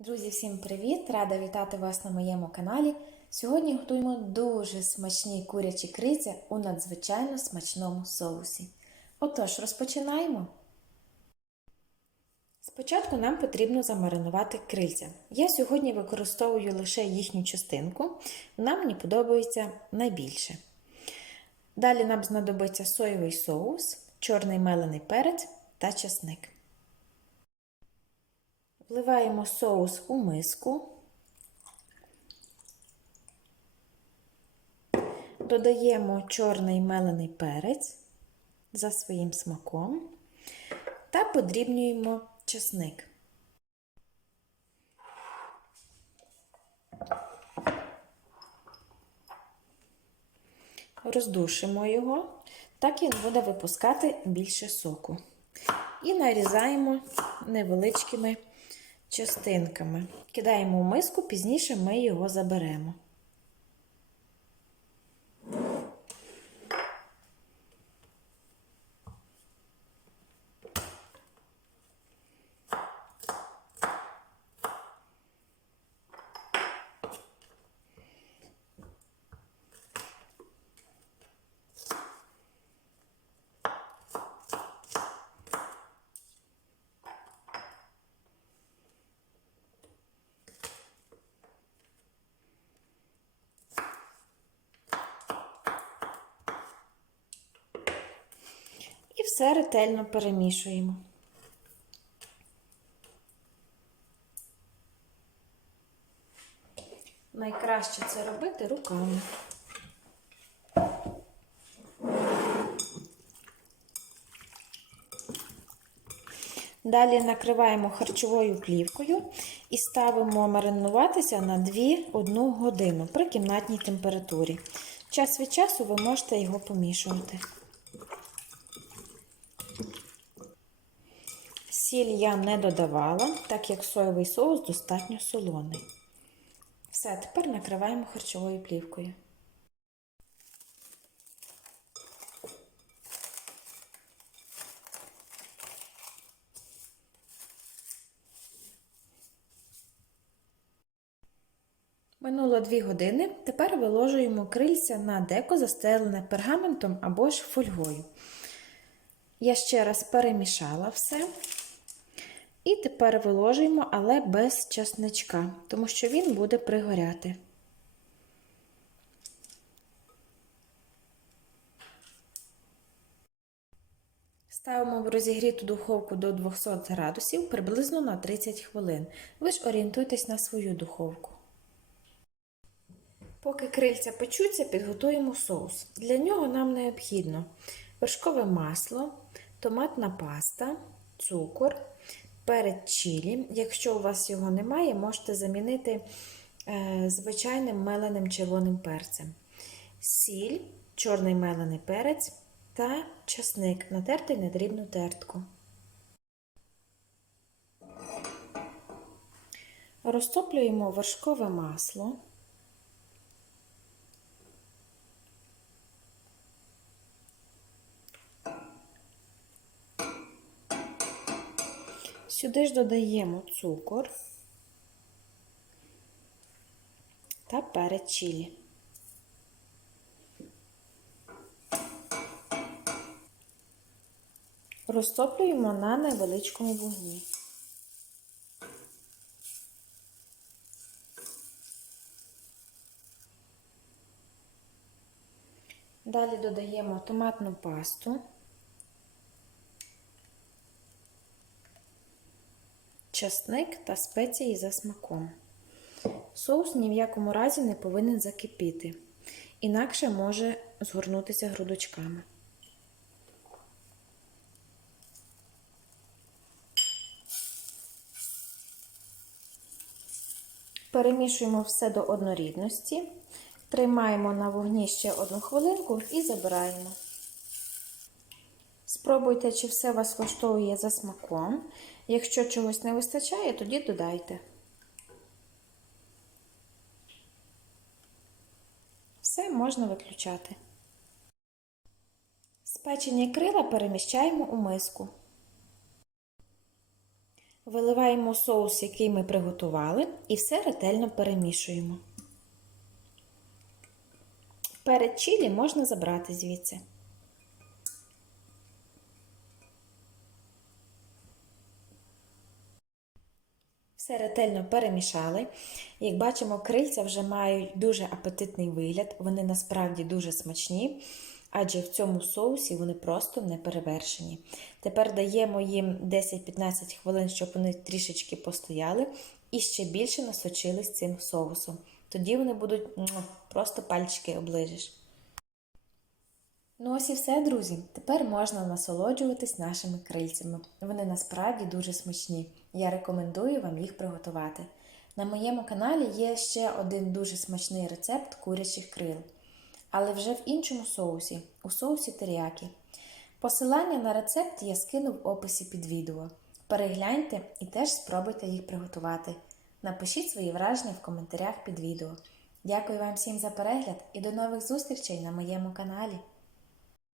Друзі, всім привіт! Рада вітати вас на моєму каналі. Сьогодні готуємо дуже смачні курячі криця у надзвичайно смачному соусі. Отож, розпочинаємо. Спочатку нам потрібно замаринувати крильця. Я сьогодні використовую лише їхню частинку, вона мені подобається найбільше. Далі нам знадобиться соєвий соус, чорний мелений перець та часник. Вливаємо соус у миску, додаємо чорний мелений перець за своїм смаком та подрібнюємо чесник. Роздушимо його, так він буде випускати більше соку. І нарізаємо невеличкими частинками. Кидаємо в миску, пізніше ми його заберемо. І все ретельно перемішуємо. Найкраще це робити руками. Далі накриваємо харчовою плівкою і ставимо маринуватися на 2-1 годину при кімнатній температурі. Час від часу ви можете його помішувати. Сіль я не додавала, так як соєвий соус достатньо солоний. Все, тепер накриваємо харчовою плівкою. Минуло 2 години. Тепер виложуємо крильця на деко, застелене пергаментом або ж фольгою. Я ще раз перемішала все. І тепер виложуємо, але без часничка, тому що він буде пригоряти. Ставимо в розігріту духовку до 200 градусів приблизно на 30 хвилин. Ви ж орієнтуйтесь на свою духовку. Поки крильця печуться, підготуємо соус. Для нього нам необхідно вершкове масло, томатна паста, цукор, перець чилі. Якщо у вас його немає, можете замінити е, звичайним меленим червоним перцем, сіль, чорний мелений перець та часник, натертий на дрібну тертку. Розтоплюємо вершкове масло. Сюди ж додаємо цукор та перець чилі. Розтоплюємо на невеличкому вогні. Далі додаємо томатну пасту. Часник та спеції за смаком. Соус ні в якому разі не повинен закипіти, інакше може згорнутися грудочками. Перемішуємо все до однорідності, тримаємо на вогні ще одну хвилинку і забираємо. Спробуйте, чи все вас влаштовує за смаком. Якщо чогось не вистачає, тоді додайте. Все можна виключати. Спечені крила переміщаємо у миску. Виливаємо соус, який ми приготували, і все ретельно перемішуємо. Перед чилі можна забрати звідси. Все ретельно перемішали. Як бачимо, крильця вже мають дуже апетитний вигляд, вони насправді дуже смачні, адже в цьому соусі вони просто не перевершені. Тепер даємо їм 10-15 хвилин, щоб вони трішечки постояли і ще більше насочились цим соусом. Тоді вони будуть просто пальчики оближиш. Ну ось і все, друзі. Тепер можна насолоджуватись нашими крильцями. Вони насправді дуже смачні. Я рекомендую вам їх приготувати. На моєму каналі є ще один дуже смачний рецепт курячих крил, але вже в іншому соусі, у соусі теріякі. Посилання на рецепт я скину в описі під відео. Перегляньте і теж спробуйте їх приготувати. Напишіть свої враження в коментарях під відео. Дякую вам всім за перегляд і до нових зустрічей на моєму каналі.